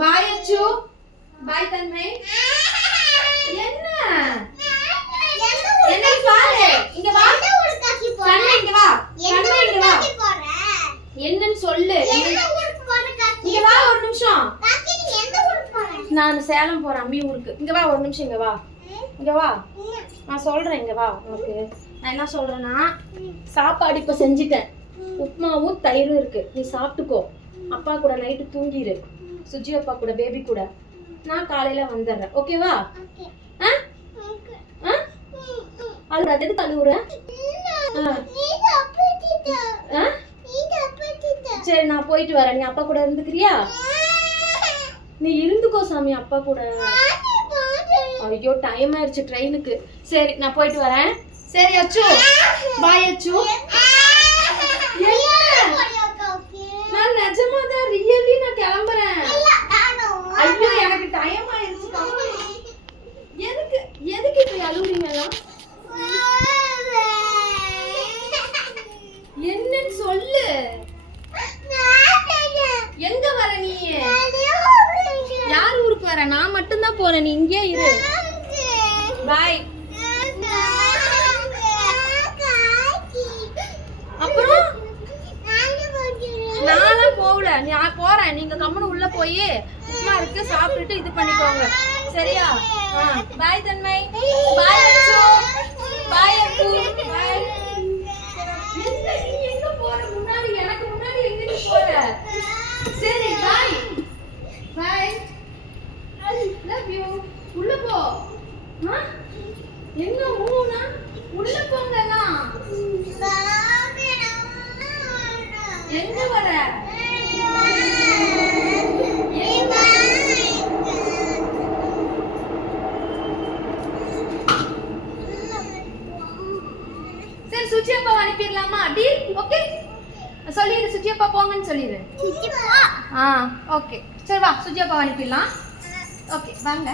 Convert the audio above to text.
பாய் அச்சு. பாய் தன்மை. என்ன என்ன பாரு இங்க வா. தன்மை இங்க வா. தன்மை இங்க வா. என்னன்னு சொல்லு. இங்க வா ஒரு நிமிஷம். நான் சேலம் போறேன் அம்மி ஊருக்கு. இங்க வா ஒரு நிமிஷம். இங்க வா. இங்க வா. நான் சொல்றேன் இங்க வா. உனக்கு நான் என்ன சொல்றேன்னா சாப்பாடு இப்ப செஞ்சிட்டேன். உப்புமாவும் தயிரும் இருக்கு. நீ சாப்பிட்டுக்கோ. அப்பா கூட நைட்டு தூங்கிரு. சுஜி அப்பா கூட பேபி கூட. நான் காலையில வந்துடுறேன். ஓகேவா? அது எதுக்கு தழுவுற? சரி நான் போயிட்டு வரேன். நீ அப்பா கூட இருந்துக்கிறியா? நீ இருந்துக்கோ சாமி அப்பா கூட. ஐயோ டைம் ஆயிடுச்சு ட்ரெயினுக்கு. சரி நான் போயிட்டு வரேன். சரி அச்சு. பாய் அச்சு. நான் நிஜமாதான் ரியலி நான் கிளம்புறேன். ஐயோ எனக்கு டைம் ஆயிடுச்சு. எதுக்கு எதுக்கு இப்ப அழுவுறீங்களா? என்னன்னு சொல்லு. எங்க வர நீ? யார் ஊருக்கு வர? நான் மட்டும் தான் போறேன். நீ இங்கே இரு. பாய். அப்புறம் நானும் போகல. நான் போறேன். நீங்க கம்முனு உள்ள போய் உப்புமா இருக்கு சாப்பிட்டுட்டு இது பண்ணிக்கோங்க. சரியா? பாய் தன்மை. பாய் அச்சு. பாய் அப்பு. பாய். நீ எங்க போற? முன்னாடி எனக்கு முன்னாடி எங்க நீ போற? சரி பாய். பாய். I love you. உள்ள போ. எங்க ஊனா? உள்ள போங்கனா. எங்க வர? சரி சுஜி அப்பா அனுப்பிடலாமா? டீல்? ஓகே சொல்லிடு. சுஜி அப்பா போங்கன்னு சொல்லிடு. ஓகே சரி வா சுஜி அப்பா அனுப்பிடலாம். ஓகே வாங்க.